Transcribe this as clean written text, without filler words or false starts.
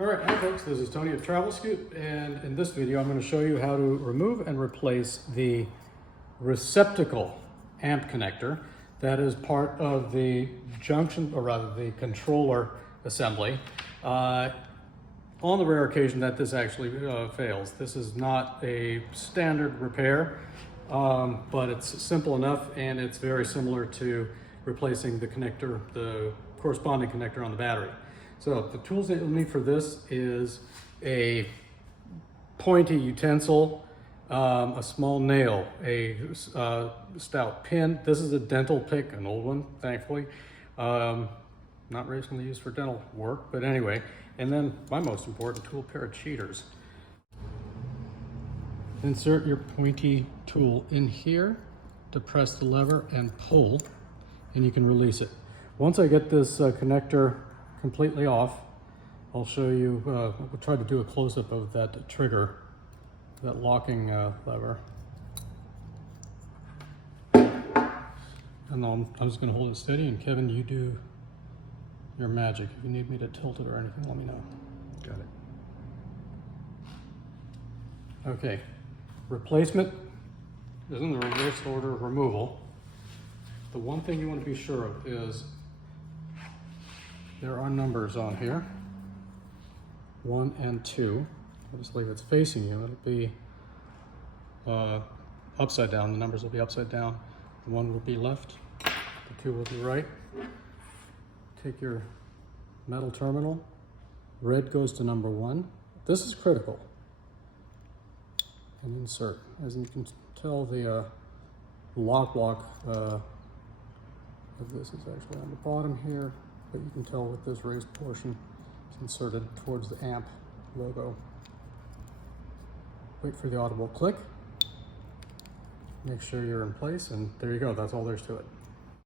All right, hi folks, this is Tony at TravelScoot, and in this video I'm going to show you how to remove and replace the receptacle amp connector that is part of the junction, or rather the controller assembly. On the rare occasion that this actually fails. This is not a standard repair, but it's simple enough and it's very similar to replacing the connector, the corresponding connector on the battery. So the tools that you'll need for this is a pointy utensil, a small nail, a stout pin. This is a dental pick, an old one, thankfully. Not recently used for dental work, but anyway. And then my most important tool, a pair of cheaters. Insert your pointy tool in here to press the lever and pull, and you can release it. Once I get this connector completely off, I'll show you, we'll try to do a close-up of that trigger, that locking lever. And I'm just going to hold it steady, and Kevin, you do your magic. If you need me to tilt it or anything, let me know. Got it. Okay, replacement is in the reverse order of removal. The one thing you want to be sure of is there are numbers on here, 1 and 2. Obviously, if it's facing you, it'll be upside down. The numbers will be upside down. The 1 will be left, the 2 will be right. Take your metal terminal. Red goes to number 1. This is critical. And insert. As you can tell, the lock block of this is actually on the bottom here, but you can tell with this raised portion it's inserted towards the amp logo. Wait for the audible click. Make sure you're in place, and there you go. That's all there's to it.